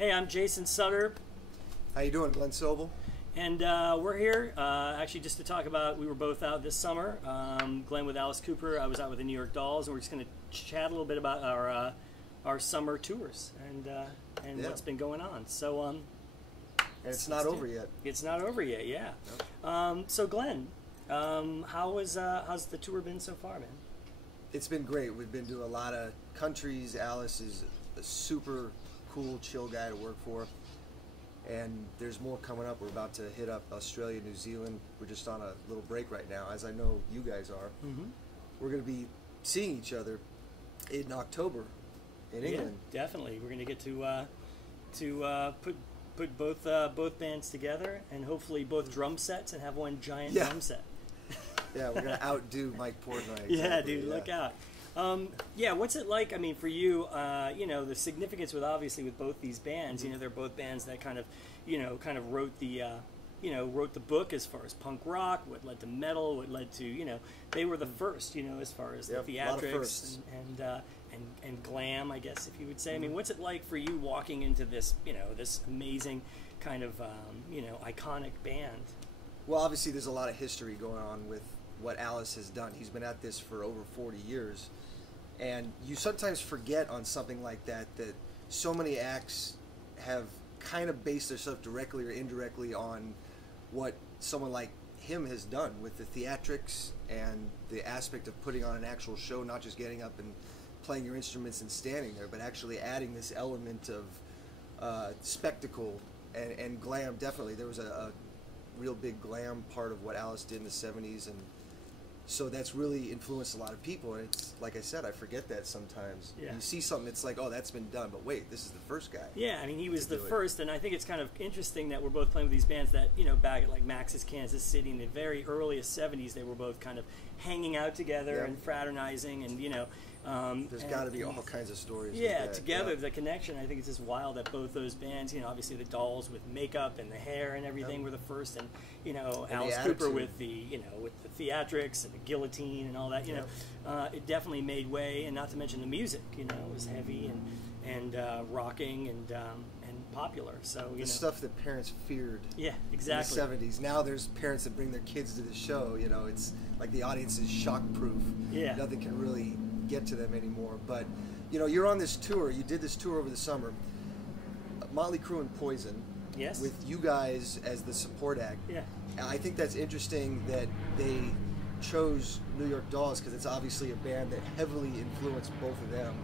Hey, I'm Jason Sutter, How you doing, Glen Sobel? and we're here actually just to talk about, we were both out this summer, Glenn with Alice Cooper, I was out with the New York Dolls, and we're just going to chat a little bit about our summer tours and Yeah. what's been going on. So And it's not over yet. It's not over yet, yeah. So Glenn, how's the tour been so far, man? It's been great. We've been to a lot of countries. Alice is a super cool, chill guy to work for. And there's more coming up. We're about to hit up Australia, New Zealand. We're just on a little break right now, as I know you guys are. Mm-hmm. We're going to be seeing each other in October in England. Yeah, definitely. We're going to get to put both bands together, and hopefully both drum sets, and have one giant drum set. Yeah, we're going to outdo Mike Portnoy. Exactly. Yeah, dude, look out. Yeah, what's it like? I mean, for you, you know, the significance with obviously with both these bands. You know, they're both bands that kind of wrote the, wrote the book as far as punk rock, what led to metal, what led to, they were the first, as far as the theatrics and glam, I guess, if you would say. I mean, what's it like for you walking into this, this amazing kind of, iconic band? Well, obviously, there's a lot of history going on with what Alice has done. He's been at this for over 40 years. And you sometimes forget on something like that so many acts have kind of based themselves directly or indirectly on what someone like him has done with the theatrics and the aspect of putting on an actual show, not just getting up and playing your instruments and standing there, but actually adding this element of spectacle and glam. Definitely, there was a real big glam part of what Alice did in the 70s, and so that's really influenced a lot of people. And it's like I said, I forget that sometimes. Yeah. You see something, it's like, oh, that's been done, but wait, this is the first guy. Yeah, I mean, he was the first, and I think it's kind of interesting that we're both playing with these bands that, back at like Max's Kansas City in the very earliest 70s, they were both kind of hanging out together and fraternizing, and there's got to be all kinds of stories. Yeah, together, the connection. I think it's just wild that both those bands, obviously the Dolls with makeup and the hair and everything were the first, and Alice Cooper with the with the theatrics and the guillotine and all that. It definitely made way, and not to mention the music. It was heavy and rocking and popular. So the stuff that parents feared. Yeah, exactly. In the 70s. Now there's parents that bring their kids to the show. It's like the audience is shock proof. Yeah, nothing can really get to them anymore. But you're on this tour. You did this tour over the summer. Motley Crue and Poison. Yes. With you guys as the support act. Yeah. I think that's interesting that they chose New York Dolls, because it's obviously a band that heavily influenced both of them.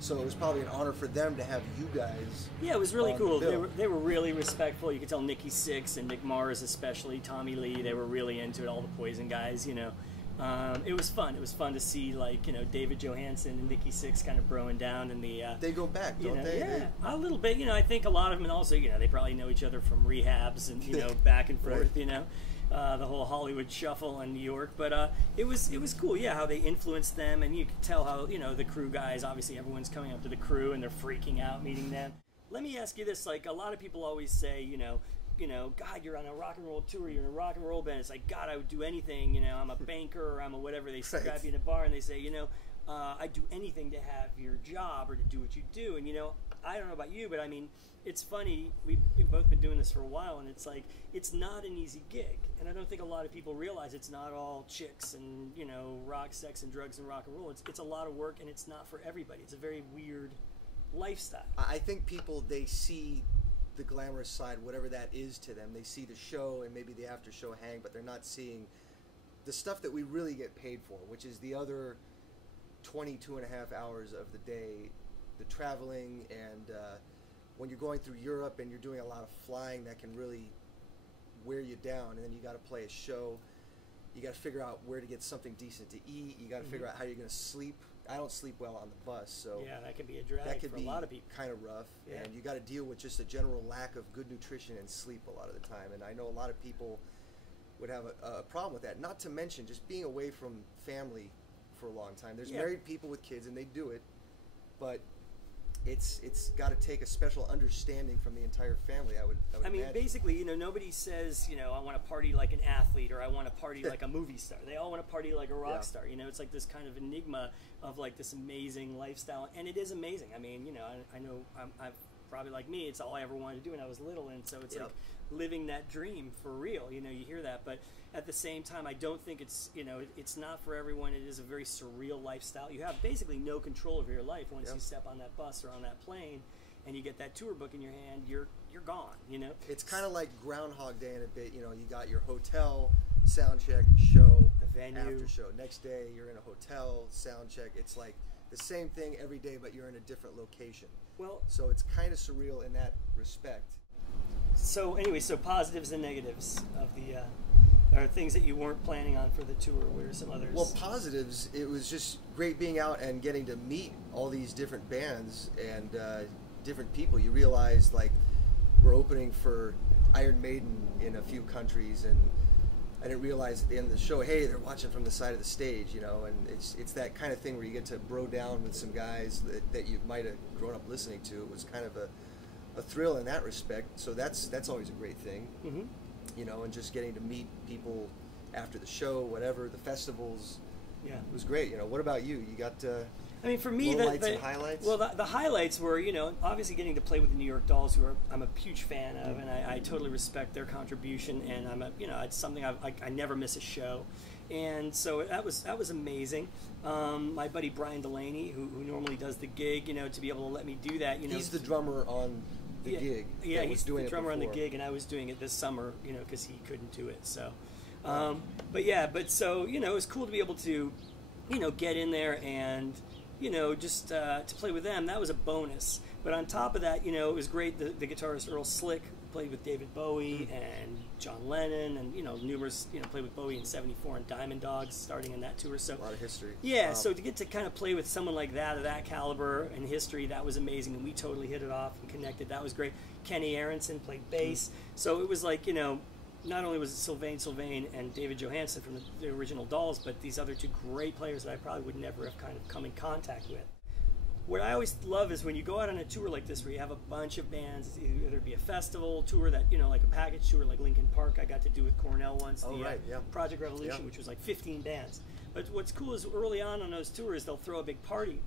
So it was probably an honor for them to have you guys. Yeah, it was really cool. They were really respectful. You could tell Nikki Sixx and Nick Mars especially, Tommy Lee, they were really into it. All the Poison guys, it was fun. It was fun to see, like, David Johansen and Nikki Sixx kind of broing down in the. They go back, don't they? Yeah, a little bit. I think a lot of them, and also, they probably know each other from rehabs and back and forth. Right. The whole Hollywood shuffle in New York, but it was cool. Yeah, how they influenced them, and you could tell how the Crew guys. Obviously, everyone's coming up to the Crew and they're freaking out meeting them. Let me ask you this: like, a lot of people always say, God, you're on a rock and roll tour, you're in a rock and roll band. It's like, God, I would do anything. I'm a banker, or I'm a whatever. They grab you in a bar and they say, I'd do anything to have your job or to do what you do. And I don't know about you, but I mean, it's funny. We've both been doing this for a while, and it's like, it's not an easy gig. And I don't think a lot of people realize it's not all chicks and rock, sex, and drugs and rock and roll. It's a lot of work, and it's not for everybody. It's a very weird lifestyle. I think people, they see the glamorous side, whatever that is to them. They see the show and maybe the after show hang, but they're not seeing the stuff that we really get paid for, which is the other 22.5 hours of the day, the traveling, and when you're going through Europe and you're doing a lot of flying, that can really wear you down. And then you got to play a show. You got to figure out where to get something decent to eat. You got to figure out how you're going to sleep. I don't sleep well on the bus, so yeah, that can be a drag for a lot of people. Kind of rough, and you got to deal with just a general lack of good nutrition and sleep a lot of the time. And I know a lot of people would have a problem with that. Not to mention just being away from family for a long time. There's married people with kids, and they do it, but it's got to take a special understanding from the entire family. I would mean, imagine. Basically, nobody says, I want to party like an athlete, or I want to party like a movie star. They all want to party like a rock star. It's like this kind of enigma of like this amazing lifestyle, and it is amazing. I mean, I know I've probably like me. It's all I ever wanted to do when I was little, and so it's Yep. like living that dream for real. You know, you hear that, but at the same time, I don't think it's, you know, it's not for everyone. It is a very surreal lifestyle. You have basically no control over your life once Yep. you step on that bus or on that plane, and you get that tour book in your hand. You're gone. You know, It's kind of like Groundhog Day in a bit. You know, you got your hotel, sound check, show, the venue. after show. Next day, you're in a hotel, sound check. It's like the same thing every day, but you're in a different location. Well, So it's kind of surreal in that respect. so anyway, so positives and negatives of the are things that you weren't planning on for the tour. What are some others? Well, positives, it was just great being out and getting to meet all these different bands and different people. You realize, like, we're opening for Iron Maiden in a few countries, and I didn't realize at the end of the show, hey, they're watching from the side of the stage, you know, and it's that kind of thing where you get to bro down with some guys that you might have grown up listening to. It was kind of a thrill in that respect, so that's always a great thing. Mm-hmm. You know, and just getting to meet people after the show, whatever, the festivals. Yeah. It was great. You know, what about you? You got I mean, for me, lowlights and highlights? Well, the highlights were, you know, obviously getting to play with the New York Dolls, who I'm a huge fan of, and I totally respect their contribution, and you know, it's something I never miss a show, and so that was amazing. My buddy Brian Delaney, who normally does the gig, you know, to be able to let me do that, you know, he's the drummer on the gig. Yeah, that he's was doing the drummer it on the before. gig, and I was doing it this summer, you know, because he couldn't do it. So, but so you know, it was cool to be able to, you know, get in there and, you know, just to play with them. That was a bonus. But on top of that, you know, it was great. The guitarist Earl Slick played with David Bowie and John Lennon, and, you know, numerous, you know, played with Bowie in '74 and Diamond Dogs, starting in that tour. So A lot of history. yeah, Wow. so to get to kind of play with someone like that, of that caliber and history, that was amazing, and we totally hit it off and connected. That was great. Kenny Aronson played bass, so it was like, you know, not only was it Sylvain and David Johansen from the original Dolls, but these other two great players that I probably would never have kind of come in contact with. What I always love is when you go out on a tour like this, where you have a bunch of bands, either be a festival tour that, you know, like a package tour like Linkin Park I got to do with Cornell once, Oh, right, yeah. Project Revolution, Yeah. which was like 15 bands. But what's cool is early on those tours, they'll throw a big party.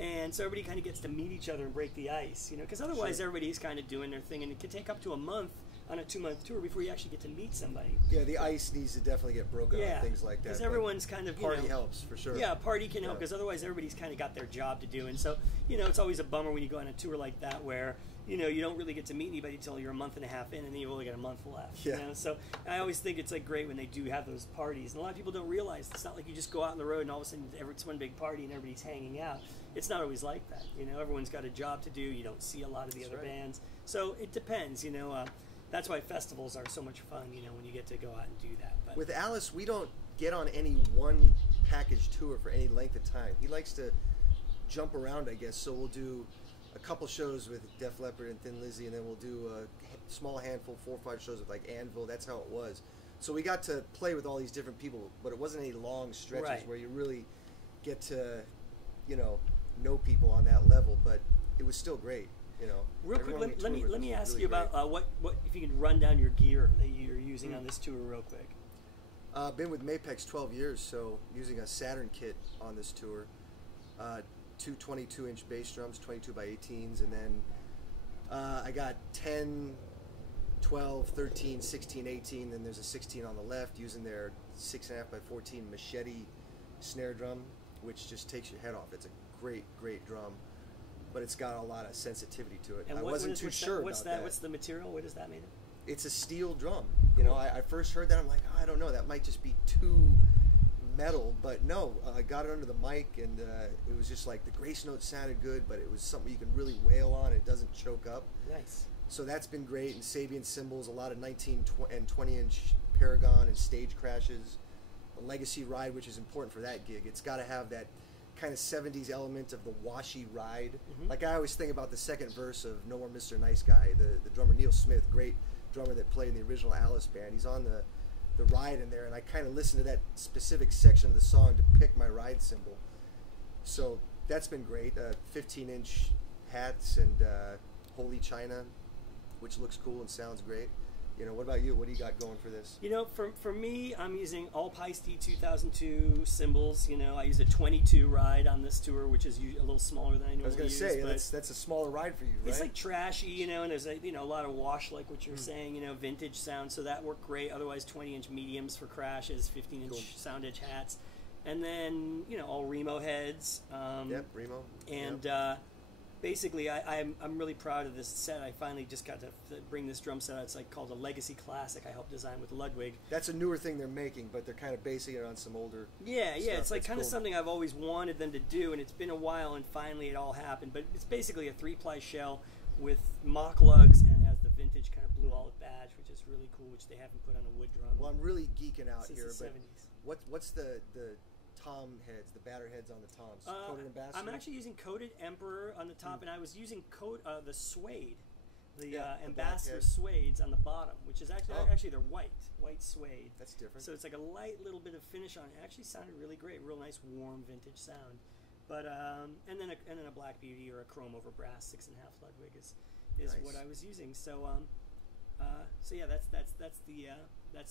And so everybody kind of gets to meet each other and break the ice, you know, because otherwise Sure. everybody's kind of doing their thing, and it could take up to a month on a 2-month tour before you actually get to meet somebody. Yeah, the ice needs to definitely get broken Yeah, on things like that. because but everyone's kind of, you party know, helps for sure. yeah, a party can help, Yeah. because otherwise everybody's kind of got their job to do. And so, you know, it's always a bummer when you go on a tour like that where, you know, you don't really get to meet anybody till you're a month and a half in, and then you've only got a month left. Yeah. You know? So I always think it's like great when they do have those parties. And a lot of people don't realize it's not like you just go out on the road and all of a sudden it's one big party and everybody's hanging out. It's not always like that. You know, everyone's got a job to do. You don't see a lot of the That's other right. bands. So it depends, you know. That's why festivals are so much fun, you know, when you get to go out and do that. But With Alice, we don't get on any one package tour for any length of time. He likes to jump around, I guess. So we'll do a couple shows with Def Leppard and Thin Lizzy, and then we'll do a small handful, 4 or 5 shows with like Anvil. That's how it was. So we got to play with all these different people, but it wasn't any long stretches Right. where you really get to, you know people on that level. But it was still great, you know. real quick, Everyone we let me toured with let me was ask really you about great. what if you can run down your gear that you're using on this tour real quick. Been with Mapex 12 years, so using a Saturn kit on this tour. Two 22-inch bass drums, 22 by 18s, and then I got 10, 12, 13, 16, 18, then there's a 16 on the left using their 6.5 by 14 machete snare drum, which just takes your head off. It's a great, great drum, but it's got a lot of sensitivity to it. And I wasn't too sure what's about that. What's the material? What is that made of? It's a steel drum. You know, I first heard that, I'm like, oh, I don't know, that might just be too metal, but no, I got it under the mic, and it was just like the grace notes sounded good, but it was something you can really wail on. It doesn't choke up. Nice. So that's been great. And Sabian cymbals, a lot of 19 and 20-inch Paragon and stage crashes. A legacy ride, which is important for that gig. It's got to have that kind of 70s element of the washy ride. Mm-hmm. Like I always think about the second verse of No More Mr. Nice Guy. The drummer Neil Smith, great drummer that played in the original Alice band. He's on the ride in there, and I kind of listen to that specific section of the song to pick my ride cymbal. So that's been great. 15-inch hats and holy china, which looks cool and sounds great. You know, what about you? What do you got going for this? You know, for me, I'm using all Peisty 2002 cymbals. You know, I use a 22 ride on this tour, which is a little smaller than I normally use. I was going to say, that's a smaller ride for you, right? It's like trashy, you know, and there's a, you know, a lot of wash, like what you're saying, you know, vintage sound, so that worked great. Otherwise, 20-inch mediums for crashes, 15-inch sound edge hats, and then, you know, all Remo heads. Yep, Remo. And basically, I'm really proud of this set. I finally just got to bring this drum set out. It's like called a Legacy Classic. I helped design with Ludwig. That's a newer thing they're making, but they're kind of basing it on some older. Yeah, stuff. it's like That's kind of cool. something I've always wanted them to do, and it's been a while, and finally it all happened. But it's basically a 3-ply shell with mock lugs, and it has the vintage kind of blue olive badge, which is really cool, which they haven't put on a wood drum. Well, I'm really geeking out since here, the but 70s. what's the tom heads, the batter heads on the toms? Coated Ambassador? I'm actually using coated Emperor on the top, and I was using the suede, the the Ambassador blackhead. suedes on the bottom, which is actually they're white suede. That's different. So it's like a light little bit of finish on it. It actually sounded really great, real nice warm vintage sound. But and then a Black Beauty or a chrome over brass 6.5 Ludwig is Nice. what I was using. So so yeah, that's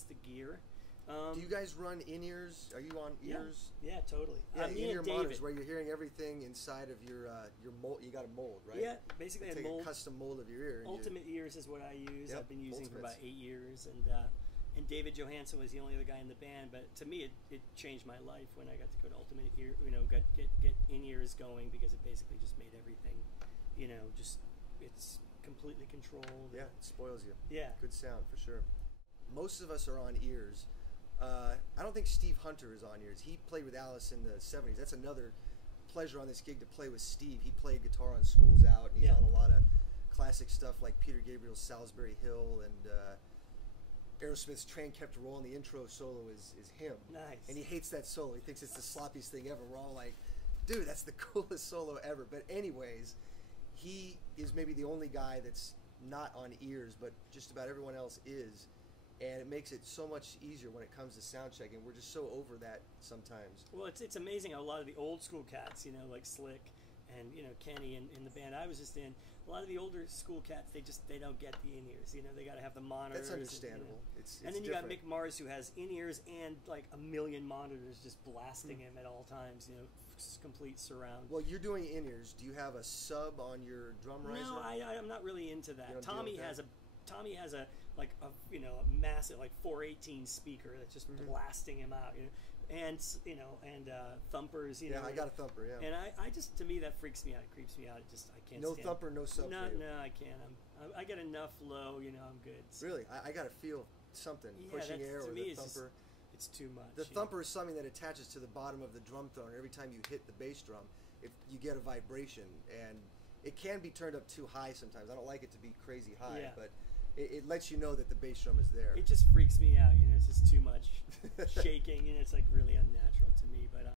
the gear. Do you guys run in-ears? Are you on ears? Yeah, totally. Yeah, Me in-ear and monitors David. where you're hearing everything inside of your mold. You got a mold, right? Yeah, basically You a take mold. a custom mold of your ear. And Ultimate ears is what I use. Yep, I've been using for about Ultimates. 8 years, and David Johansson was the only other guy in the band. But to me, it changed my life when I got to go to Ultimate Ear. You know, get in ears going, because it basically just made everything, you know, just it's completely controlled. Yeah, it spoils you. Yeah. Good sound for sure. Most of us are on ears. I don't think Steve Hunter is on ears. He played with Alice in the 70s. That's another pleasure on this gig, to play with Steve. He played guitar on Schools Out, and he's on a lot of classic stuff like Peter Gabriel's Salisbury Hill, and Aerosmith's Train Kept Rolling. The intro solo is him. Nice. And he hates that solo. He thinks it's the sloppiest thing ever. We're all like, dude, that's the coolest solo ever. But anyways, he is maybe the only guy that's not on ears, but just about everyone else is. And it makes it so much easier when it comes to sound checking. We're just so over that sometimes. Well, it's amazing how a lot of the old school cats, you know, like Slick and, you know, Kenny in the band I was just in, a lot of the older school cats, they don't get the in-ears. You know, they got to have the monitors. That's understandable. And, you know. It's and then different. you got Mick Mars, who has in-ears and like a million monitors just blasting him at all times, you know, complete surround. Well, you're doing in-ears. Do you have a sub on your drum riser? No, I'm not really into that. You don't deal with that? Tommy has a you know, a massive like 418 speaker that's just blasting him out, you know. And you know, and thumpers, you know. Yeah, I got a thumper. Yeah. And I just, to me, that freaks me out. It creeps me out. It just, I can't. No stand thumper, no sub. No, for you. no, I can't. I get enough low, you know. I'm good. So, Really, I got to feel something pushing air to or me, the thumper. It's too much. The you know. thumper is something that attaches to the bottom of the drum thrower. Every time you hit the bass drum, if you get a vibration, and it can be turned up too high sometimes. I don't like it to be crazy high, but it lets you know that the bass drum is there. It just freaks me out. You know, it's just too much shaking. You know, it's like really unnatural.